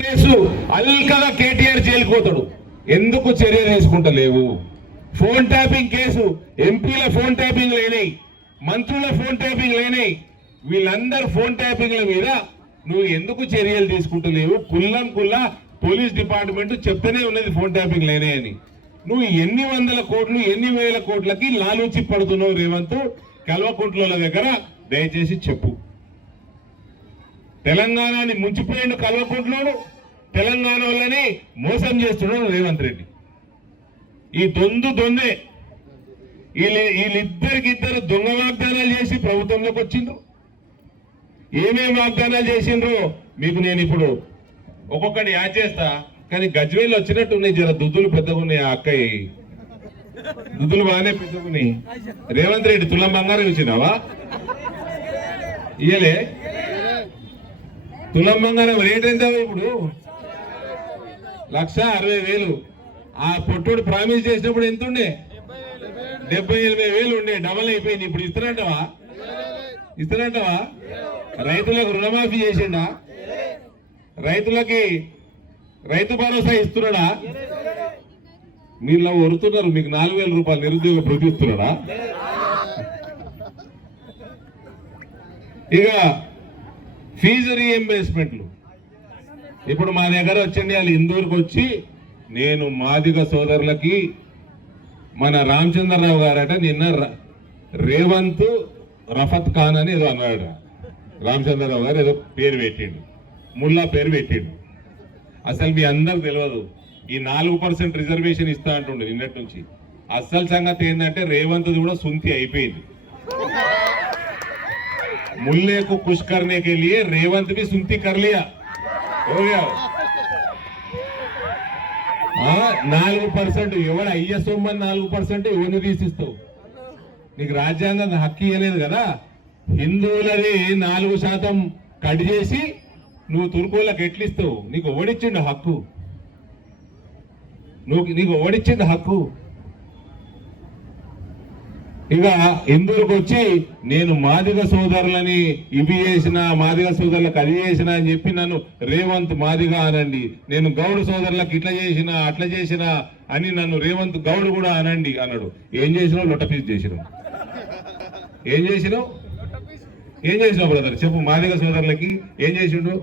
Case అల్కగా కేటీఆర్ జైలుకుపోతాడు. ఎందుకు చర్య తీసుకుంటలేవు? ఫోన్ ట్యాపింగ్ కేసు, ఎంపీల ఫోన్ ట్యాపింగ్ లేనాయి, మంత్రుల ఫోన్ ట్యాపింగ్ లేనాయి. వీళ్ళందరూ ఫోన్ ట్యాపింగ్ల మీద నువ్వు ఎందుకు చర్యలు తీసుకుంటలేవు? కుల్లా పోలీస్ డిపార్ట్మెంట్ చెప్తూనే ఉన్నది ఫోన్ ట్యాపింగ్ లేనాయని. నువ్వు ఎన్ని వందల కోట్లు ఎన్ని వేల కోట్లకి లాలూచి పడుతున్నావు రేవంత్? కల్వకుంట్ల దగ్గర దయచేసి చెప్పు. తెలంగాణని ముంచిపోయిండు కల్వకుంట్లోను, తెలంగాణ వాళ్ళని మోసం చేస్తున్నాడు రేవంత్ రెడ్డి. ఈ దొందే వీళ్ళిద్దరికిద్దరు దొంగ వాగ్దానాలు చేసి ప్రభుత్వంలోకి వచ్చిండ్రు. ఏమేమి వాగ్దానాలు చేసిండ్రో మీకు నేను ఇప్పుడు ఒక్కొక్కటి యాడ్ చేస్తా. కానీ గజ్వేల్ వచ్చినట్టు ఉన్నాయి, జర దుద్దులు పెద్దగా ఉన్నాయి. ఆ అక్కయ్య దుద్దులు బాగానే పెద్దగున్నాయి. రేవంత్ రెడ్డి తులం బంగారం ఇచ్చినావా? ఇయ్యలే. తులం బంగారం రేట్ ఎంత ఇప్పుడు? 1,60,000. ఆ పొట్టుడు ప్రామిస్ చేసినప్పుడు ఎంత ఉండే? 78,000 ఉండే. డబల్ అయిపోయింది. ఇప్పుడు ఇస్తానంటావా? రైతులకు రుణమాఫీ చేసిండా? రైతులకి రైతు భరోసా ఇస్తున్నాడా? మీరు వరుతున్నారు. మీకు 4,000 రూపాయలు నిరుద్యోగ భృతి ఇస్తున్నాడా? ఇక ఫీజు రీఎంబర్స్మెంట్లు ఇప్పుడు మా దగ్గర వచ్చింది. వాళ్ళు ఇందూరుకు వచ్చి నేను మాదిగ సోదరులకి మన రామచంద్రరావు గారట నిన్న రేవంత్ రఫత్ ఖాన్ అని ఏదో అన్నాడు. రామచంద్రరావు గారు ఏదో పేరు పెట్టిండు, ముల్లా పేరు పెట్టిండు. అసలు మీ అందరికి తెలియదు. ఈ 4% రిజర్వేషన్ ఇస్తా అంటుండే నిన్నటి నుంచి. అసలు సంగతి ఏంటంటే రేవంత్ కూడా సుంతి అయిపోయింది. मुल्ले को खुश करने के लिए रेवंत भी सुनती कर लिया, हो गया. 4% ఎవరు అయ్య సొమ్మని 4% ఎవరిని తీసిస్తావు? నీకు రాజ్యాంగం హక్కు ఇవ్వలేదు కదా. హిందువులని 4% కట్ చేసి నువ్వు తుర్కోళ్ళకి ఎట్లిస్తావు? నీకు ఓడిచ్చిండు హక్కు. నీకు ఓడిచ్చిండు హక్కు. ఇక ఇందూరుకు వచ్చి నేను మాదిగ సోదరులని ఇవి చేసిన, మాదిగ సోదరులకు అది చేసిన అని చెప్పి నన్ను రేవంత్ మాదిగ అనండి, నేను గౌడ్ సోదరులకు ఇట్లా చేసిన అట్లా చేసిన అని నన్ను రేవంత్ గౌడ్ కూడా అనండి అన్నాడు. ఏం చేసినావు? లొట్టపీస్ చేసినావు. ఏం చేసినావు బ్రదర్ చెప్పు. మాదిగ సోదరులకి ఏం చేసిండు?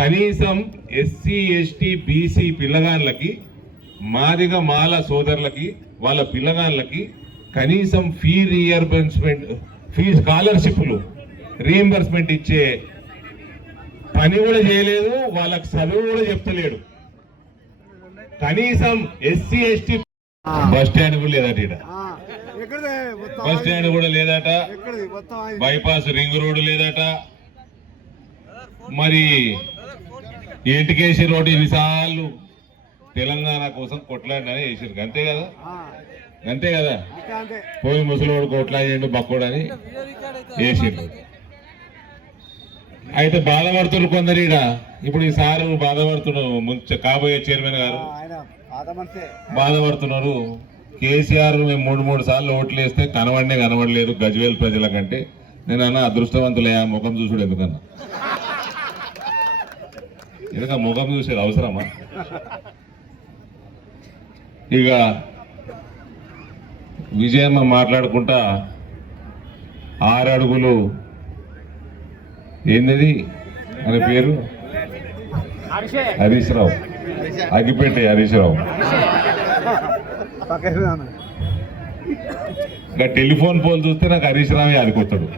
కనీసం ఎస్సీ ఎస్టీ బీసీ పిల్లగాళ్ళకి, మాదిగ మాల సోదరులకి వాళ్ళ పిల్లగాళ్ళకి కనీసం ఫీ స్కాలర్షిప్లు రీఎంబర్స్మెంట్ ఇచ్చే పని కూడా చేయలేదు. వాళ్ళకి చదువు కూడా చెప్తలేడు. కనీసం ఎస్సీ ఎస్టీ బస్ స్టాండ్ కూడా లేదట. ఇక్కడ బస్ స్టాండ్ కూడా లేదట. బైపాస్ రింగ్ రోడ్డు లేదట. మరి ఏటికేసి రోడ్డు ఇన్నిసార్లు తెలంగాణ కోసం కొట్లాడినని వేసారు. అంతే కదా, అంతే కదా. పోయి ముసలోడు కొట్లాడిండు బక్కోడని వేసిండు. అయితే బాధపడుతున్నారు కొందరు. ఇప్పుడు ఈ సారు బాధపడుతున్నారు, కాబోయే చైర్మన్ గారు బాధపడుతున్నారు. కేసీఆర్ మేము 3 సార్లు ఓట్లు వేస్తే కనబడలేదు గజ్వేల్ ప్రజల కంటే. నేను అన్న అదృష్టవంతులయ్యా, ముఖం చూసుడు ఎందుకన్నా. ఎందుక ముఖం చూసేది అవసరమా? ఇక విజయమ్మ మాట్లాడుకుంటా 6 అడుగులు ఏంది అని పేరు హరీష్ రావు, అగిపెట్టే హరీష్ రావు. ఇంకా టెలిఫోన్ పోల్ చూస్తే నాకు హరీష్ రావే ఆదుకొస్తాడు.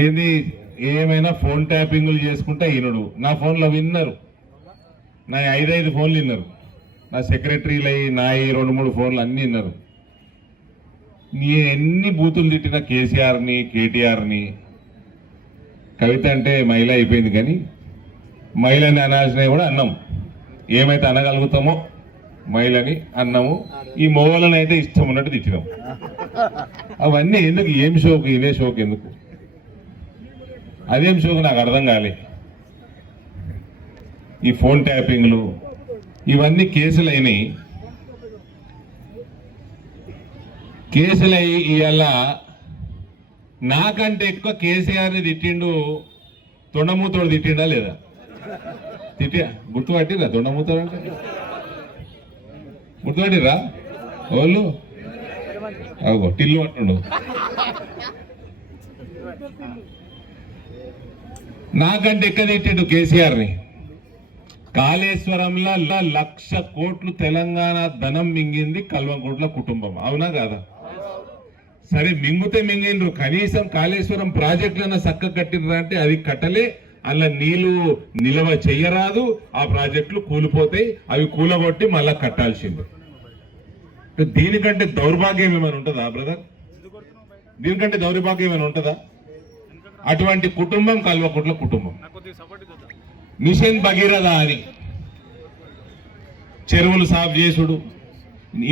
ఏంది ఏమైనా ఫోన్ ట్యాపింగ్లు చేసుకుంటే ఈనుడు. నా ఫోన్లో విన్నారు, నా 5 ఫోన్లు విన్నారు. నా సెక్రటరీలు అయ్యి నా 2-3 ఫోన్లు అన్నీ విన్నారు. నీ ఎన్ని బూతులు తిట్టిన కేసీఆర్ని కేటీఆర్ని. కవిత అంటే మహిళ అయిపోయింది, కానీ మహిళని అనాల్సినవి కూడా అన్నాం. ఏమైతే అనగలుగుతామో మహిళని అన్నాము. ఈ మొగలను అయితే ఇష్టం ఉన్నట్టు తిట్టినాం. అవన్నీ ఎందుకు? ఏం షోకు? ఇదే షోకు ఎందుకు? అదేం షోకు నాకు అర్థం కాలే. ఈ ఫోన్ ట్యాపింగ్లు ఇవన్నీ కేసులు అయినాయి. కేసులు ఇవాళ నాకంటే ఎక్కువ కేసీఆర్ని తిట్టిండు తొండమూతోడు తిట్టిండా లేదా? గుర్తుపట్టిరా? తొండమూతోడు అంటే గుర్తుపట్టిరా వాళ్ళు? అగో టిల్లు అంటుండు. నాకంటే ఎక్కడ తిట్టిండు కేసీఆర్ని. కాళేశ్వరంలో 1,00,000 కోట్లు తెలంగాణ ధనం మింగింది కల్వకుంట్ల కుటుంబం, అవునా కాదా? సరే మింగుతే మింగిండ్రు, కనీసం కాళేశ్వరం ప్రాజెక్టులన్నా చక్క కట్టినరా అంటే అది కట్టలే. అలా నీళ్లు నిల్వ చెయ్యరాదు, ఆ ప్రాజెక్టులు కూలిపోతాయి, అవి కూలగొట్టి మళ్ళా కట్టాల్సింది. దీనికంటే దౌర్భాగ్యం ఏమైనా ఉంటుందా బ్రదర్? దీనికంటే దౌర్భాగ్యం ఏమైనా ఉంటుందా? అటువంటి కుటుంబం కల్వకుంట్ల కుటుంబం. మిషన్ భగీరథ అని చెరువులు సాఫ్ చేసుడు,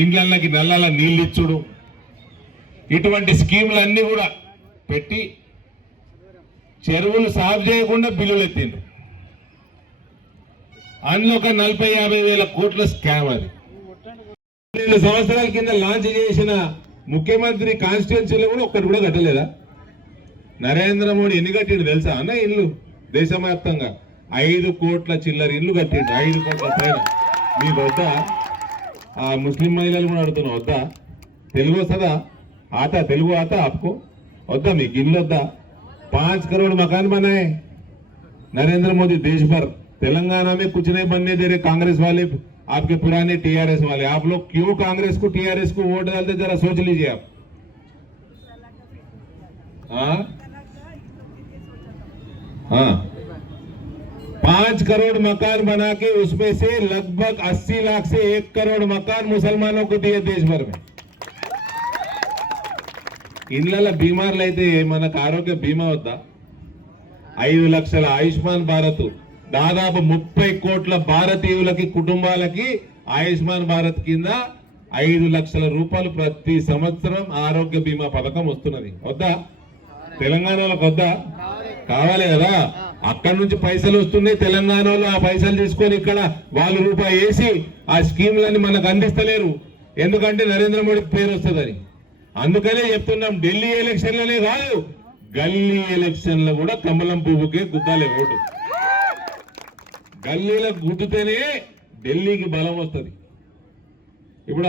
ఇండ్లకి నల్లల నీళ్ళు ఇచ్చుడు, ఇటువంటి స్కీములన్నీ కూడా పెట్టి చెరువులు సాఫ్ చేయకుండా బిల్లులు ఎత్తిండ్రు. అందులో ఒక 40-50 వేల కోట్ల స్కామ్. అది 2 సంవత్సరాల కింద లాంచ్ చేసిన ముఖ్యమంత్రి కాన్స్టిట్యున్సీలో కూడా ఒక్కటి కూడా కట్టలేదా? నరేంద్ర మోడీ ఎన్ని కట్టిండు తెలుసా అన్న? ఇల్లు దేశవ్యాప్తంగా 5 కోట్ల చిల్లర ఇల్లు కట్టిండు. 5 కోట్ల పైన. మీకు వద్దా? ఆ ముస్లిం మహిళలు కూడా అడుగుతున్నా, వద్దా? తెలుగు వస్తుందా? आता तेलुगु आता आपको? वद्दा మీకు ఇల్లు వద్దా? 5 करोड़ मकान बनाए नरेंद्र मोदी देश भर। तेलंगाना में कुछ नहीं बनने दे रहे कांग्रेस वाले, आपके पुराने टीआरएस वाले। आप लोग क्यों कांग्रेस को टीआरएस को वोट डालते, जरा सोच लीजिए आप। हाँ हाँ 5 करोड़ मकान बना के उसमें से लगभग 80 लाख से 1 करोड़ मकान मुसलमानों को दिए देश भर में। ఇళ్ళ బీమార్లు అయితే మనకు ఆరోగ్య బీమా వద్దా? 5 లక్షల ఆయుష్మాన్ భారత్, దాదాపు 30 కోట్ల భారతీయులకి కుటుంబాలకి ఆయుష్మాన్ భారత్ కింద 5 లక్షల రూపాయలు ప్రతి సంవత్సరం ఆరోగ్య బీమా పథకం వస్తున్నది. వద్దా? తెలంగాణలోకి వద్దా? కావాలి కదా. అక్కడి నుంచి పైసలు వస్తున్నాయి, తెలంగాణలో ఆ పైసలు తీసుకొని ఇక్కడ వాళ్ళు రూపాయి వేసి ఆ స్కీములని మనకు అందిస్తలేరు. ఎందుకంటే నరేంద్ర మోడీకి పేరు వస్తుందని. అందుకనే చెప్తున్నాం, ఢిల్లీ ఎలక్షన్లనే కాదు, గల్లీ ఎలక్షన్లో కూడా కమలం పువ్వుకే గుద్దాలే ఓటు. గల్లీలో గుద్దుతేనే ఢిల్లీకి బలం వస్తుంది. ఇప్పుడు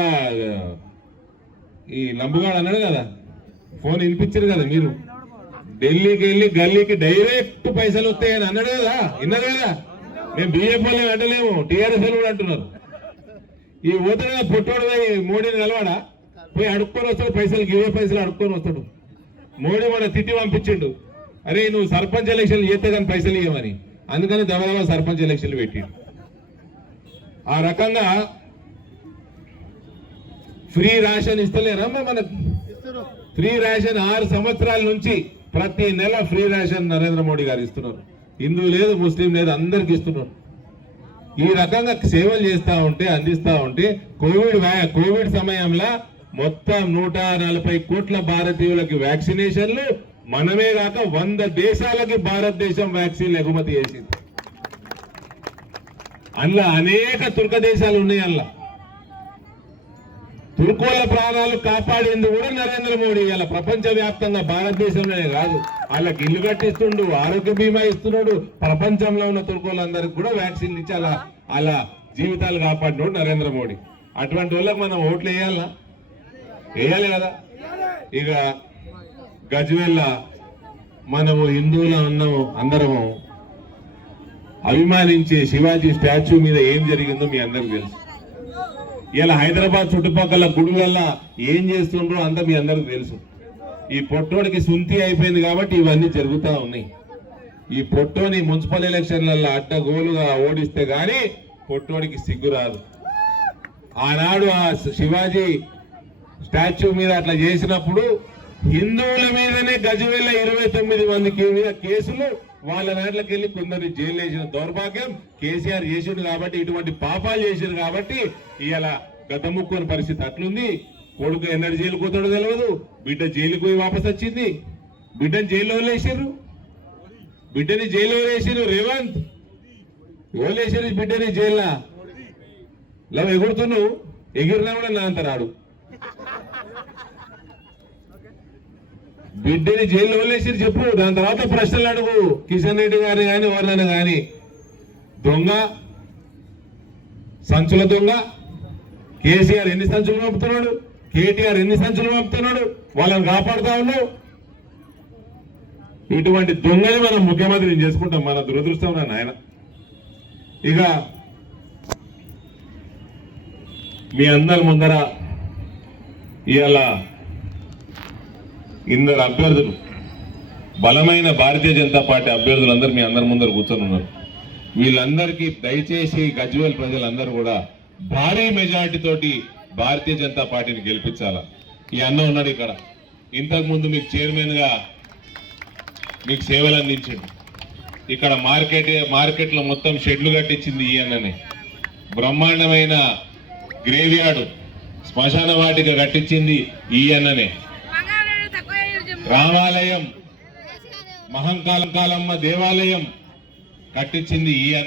ఈ లంబుగాడు అన్నాడు కదా, ఫోన్ వినిపించారు కదా మీరు, ఢిల్లీకి వెళ్ళి గల్లీకి డైరెక్ట్ పైసలు వస్తాయని అన్నాడు కదా, విన్నారు కదా. మేము బీజేపీ వాళ్ళని అంటలేము, టీఆర్ఎస్ కూడా అంటున్నారు. ఈ పోతే పుట్టోడు మోడీని కలవాడా? పోయి అడుక్కొని వస్తాడు, పైసలు ఇవే పైసలు అడుక్కొని వస్తాడు. మోడీ మన తిట్టి పంపించిండు, అరే నువ్వు సర్పంచ్ ఎలక్షన్లు చేస్తే కానీ పైసలు ఇవ్వమని. అందుకని దవదవ సర్పంచ్ ఎలక్షన్లు పెట్టిండు. ఆ రకంగా ఫ్రీ రేషన్ ఇస్తలేరమ్మా మనకు. ఫ్రీ రేషన్ 6 సంవత్సరాల నుంచి ప్రతి నెల ఫ్రీ రేషన్ నరేంద్ర మోడీ గారు ఇస్తున్నారు. హిందూ లేదు, ముస్లిం లేదు, అందరికి ఇస్తున్నారు. ఈ రకంగా సేవలు చేస్తా ఉంటే, అందిస్తా ఉంటే, కోవిడ్ సమయంలో మొత్తం 140 కోట్ల భారతీయులకి వ్యాక్సినేషన్లు, మనమే కాక 100 దేశాలకి భారతదేశం వ్యాక్సిన్లు ఎగుమతి చేసింది. అందులో అనేక తుర్క దేశాలు ఉన్నాయి. అందులో తుర్కోల ప్రాణాలు కాపాడింది కూడా నరేంద్ర మోడీ. ఇలా ప్రపంచ వ్యాప్తంగా, భారతదేశంలోనే కాదు, వాళ్ళకి ఇల్లు కట్టిస్తుండు, ఆరోగ్య బీమా ఇస్తున్నాడు. ప్రపంచంలో ఉన్న తుర్కోలందరికి కూడా వ్యాక్సిన్లు ఇచ్చి అలా జీవితాలు కాపాడినోడు నరేంద్ర మోడీ. అటువంటి వాళ్ళకి మనం ఓట్లు వేయాలా? వేయాలి కదా. ఇక గజ్వేల్ మనము హిందువులు అందరము అభిమానించే శివాజీ స్టాచ్యూ మీద ఏం జరిగిందో మీ అందరికి తెలుసు. ఇలా హైదరాబాద్ చుట్టుపక్కల గుడులల్లా ఏం చేస్తుండ్రో అంతా మీ అందరికి తెలుసు. ఈ పొట్టోడికి సుంతి అయిపోయింది కాబట్టి ఇవన్నీ జరుగుతూ ఉన్నాయి. ఈ పొట్టోని మున్సిపల్ ఎలక్షన్లలో అడ్డగోలుగా ఓడిస్తే గాని పొట్టోడికి సిగ్గు రాదు. ఆనాడు ఆ శివాజీ స్టాచ్యూ మీద అట్లా చేసినప్పుడు హిందువుల మీదనే గజ్వేల్ 29 మందికి మీద కేసులు, వాళ్ళ నాట్లకి వెళ్ళి కొందరు జైలు వేసిన దౌర్భాగ్యం కేసీఆర్ చేసిండు. కాబట్టి ఇటువంటి పాపాలు చేసిండు కాబట్టి ఇవాళ గతముక్కుని పరిస్థితి అట్లుంది. కొడుకు ఎన్నడు జైలు పోతాడో తెలియదు, బిడ్డ జైలుకు పోయి వాపస్ వచ్చింది. బిడ్డని జైల్లో వేసారు, బిడ్డని జైల్లో వేసారు. రేవంత్ వేసారు బిడ్డని జైల్లో. లవ్ ఎగురుతున్నావు, ఎగిరినా కూడా నా అంత రాడు. బిడ్డని జైల్లో వదిలేసి చెప్పు, దాని తర్వాత ప్రశ్నలు అడుగు కిషన్ రెడ్డి గారు కానీ ఎవరినైనా కానీ. దొంగ, సంచుల దొంగ. కేసీఆర్ ఎన్ని సంచులు పంపుతున్నాడు, కేటీఆర్ ఎన్ని సంచులు పంపుతున్నాడు, వాళ్ళని కాపాడుతా ఉన్నావు. ఇటువంటి దొంగని మనం ముఖ్యమంత్రిని చేసుకుంటాం, మన దురదృష్టం నా నాయన. ఇక మీ అందరి ముందర ఇవాళ ఇందరు అభ్యర్థులు, బలమైన భారతీయ జనతా పార్టీ అభ్యర్థులందరూ మీ అందరి ముందర కూర్చొని ఉన్నారు. వీళ్ళందరికీ దయచేసి గజ్వేల్ ప్రజలందరూ కూడా భారీ మెజారిటీ తోటి భారతీయ జనతా పార్టీని గెలిపించాల. ఈ అన్న ఉన్నాడు ఇక్కడ, ఇంతకు ముందు మీకు చైర్మన్ గా మీకు సేవలు అందించండి. ఇక్కడ మార్కెట్లో మొత్తం షెడ్లు కట్టించింది ఈ అన్ననే. బ్రహ్మాండమైన గ్రేవ్యార్డు, శ్మశాన వాటిక కట్టించింది ఈ అన్ననే. రామాలయం, మహంకాళమ్మ దేవాలయం కట్టించింది ఈ అన్న.